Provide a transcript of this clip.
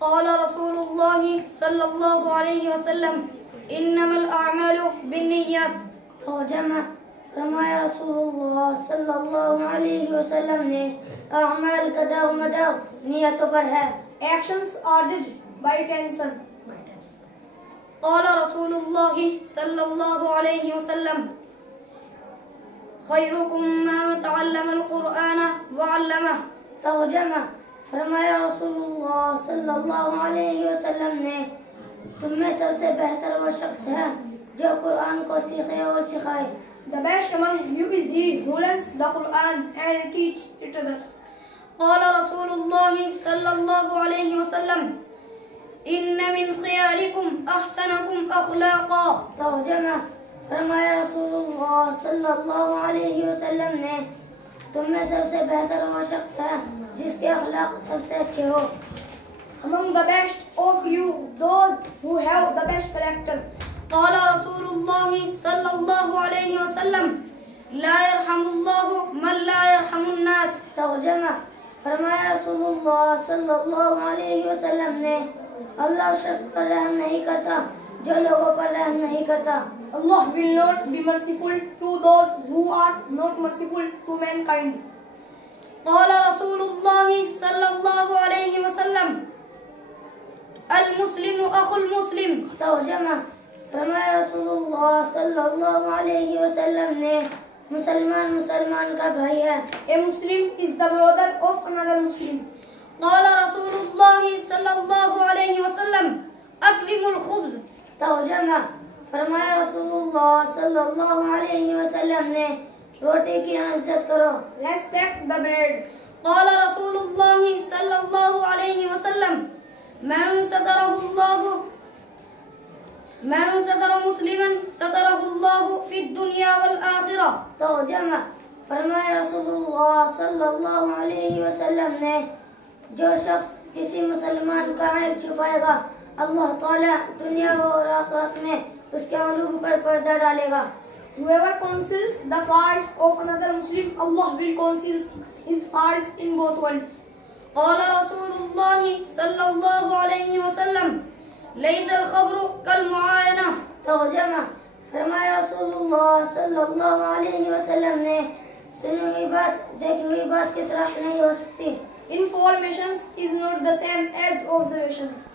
قال رسول الله صلى الله عليه وسلم انما الاعمال بالنیات. ترجمہ فرمایا رسول اللہ صلی اللہ علیہ وسلم نے اعمال کا دار و مدار نیتوں پر ہے. Actions are judged by intention. قال رسول الله صلى الله عليه وسلم خيركم من تعلم القرآن وعلمه. ترجمہ فرمایا رسول اللہ صلی اللہ علیہ وسلم نے تم میں سب سے بہتر وہ شخص ہے جو قرآن کو سیکھے اور سکھائے. The best among you is he who learns the Quran and teach it others. قال رسول الله صلى الله عليه وسلم إن من خياركم أحسنكم أخلاقا. ترجمہ فرمایا رسول اللہ صلی اللہ علیہ وسلم نے تم میں سب سے بہتر وہ شخص ہے جس کے اخلاق سب سے اچھے ہو. Among the best of you those who have the best character. قال رسول الله صلى الله عليه وسلم لا يرحم الله من لا يرحم الناس. ترجمہ فرمایا رسول اللہ صلی اللہ علیہ وسلم نے اللہ اس شخص پر رحم نہیں کرتا جو لوگوں پر رحم نہیں کرتا. Allah will not be merciful to those who are not merciful to mankind. قال رسول الله صلى الله عليه وسلم المسلم أخو المسلم. ترجمہ فرمایا رسول اللہ صلی اللہ علیہ وسلم نے مسلمان مسلمان کا بھائی ہے. A Muslim is the brother of another Muslim. قال رسول الله صلى الله عليه وسلم أكرموا الخبز. ترجمہ فرمایا رسول اللہ صلی اللہ علیہ وسلم نے روٹی کی عزت کرو. Respect the bread. قال رسول الله صلى الله عليه وسلم من ستر مسلما ستره الله في الدنيا والآخرة. ترجمہ فرمایا رسول اللہ صلی اللہ علیہ وسلم نے جو شخص کسی مسلمان کا عیب چھپائے گا اللہ تعالیٰ دنیا اور آخرت میں اس کے عیوب پر پردہ ڈالے گا. Whoever conceals the faults of another Muslim, Allah will conceal his faults in both worlds. قال رسول الله صلى الله عليه وسلم ليس الخبر كالمعاينة. ترجمہ فرمایا رسول اللہ صلی اللہ علیہ وسلم نے سنی ہوئی بات دیکھی ہوئی بات کی طرح نہیں ہو سکتی. Information is not the same as observations.